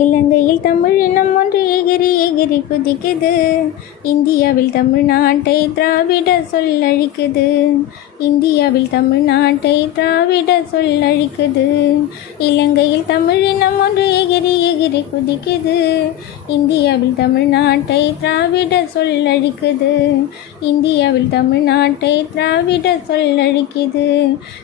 இலங்கையில் தமிழ் இனம் ஒன்று எகிரி எகிரி குதிக்குது. இந்தியாவில் தமிழ்நாட்டை திராவிட சொல்லழிக்குது இந்தியாவில் தமிழ்நாட்டை திராவிட சொல்லழிக்குது இலங்கையில் தமிழ் இனம் ஒன்று எகிரி எகிரி குதிக்குது. இந்தியாவில் தமிழ்நாட்டை திராவிட சொல்லழிக்குது இந்தியாவில் தமிழ்நாட்டை திராவிட சொல்லழிக்குது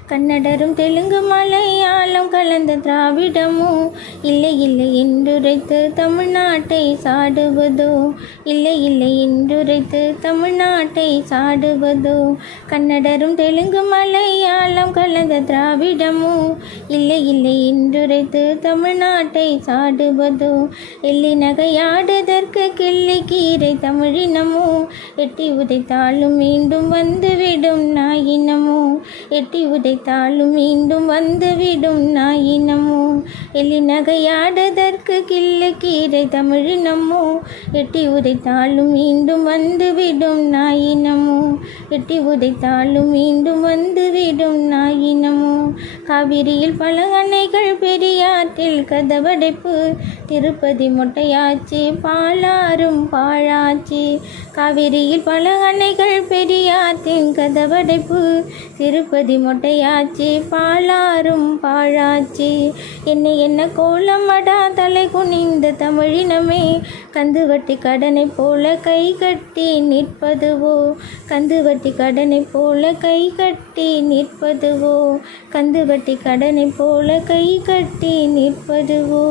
கன்னடரும் தெலுங்கு மலையாளம் கலந்த திராவிடமும் இல்லை இல்லை என்றுரைத்து தமிழ்நாட்டை சாடுவதோ? இல்லை இல்லை என்றுரைத்து தமிழ்நாட்டை சாடுவதோ? கன்னடரும் தெலுங்கு மலையாளம் கலந்த திராவிடமோ? இல்லை இல்லை என்றுரைத்து தமிழ்நாட்டை சாடுவதோ? எள்ளி நகையாடுதற்கு கிள்ளி கீரை தமிழினமோ? எட்டி உதைத்தாலும் மீண்டும் வந்துவிடும் நாய் எட்டி உதைத்தாலும் மீண்டும் வந்துவிடும் நாயினமோ? எலி நகையாடுதற்கு கிள்ளு கீரை தமிழினமோ? எட்டி உதைத்தாலும் மீண்டும் வந்துவிடும் நாயினமோ? எட்டி உதைத்தாலும் மீண்டும் வந்துவிடும் நாயினமோ? காவிரியில் பல அணைகள் பெரிய காட்டில் கதவடைப்பு. திருப்பதி மொட்டையாச்சி பாலாரும் பாழாச்சி. காவிரியில் பல அணைகள் பெரியாத்தின் கதவடைப்பு. திருப்பதி மொட்டையாச்சி பாலாரும் பாழாச்சி. என்ன என்ன கோலமடா தலை குனிந்த தமிழினமே. கந்து வட்டி கடனை போல கை கட்டி நிற்பதுவோ? கந்து வட்டி கடனை போல கை கட்டி நிற்பதுவோ? கந்து வட்டி கடனை போல கை கட்டி நிற்பதுவோ?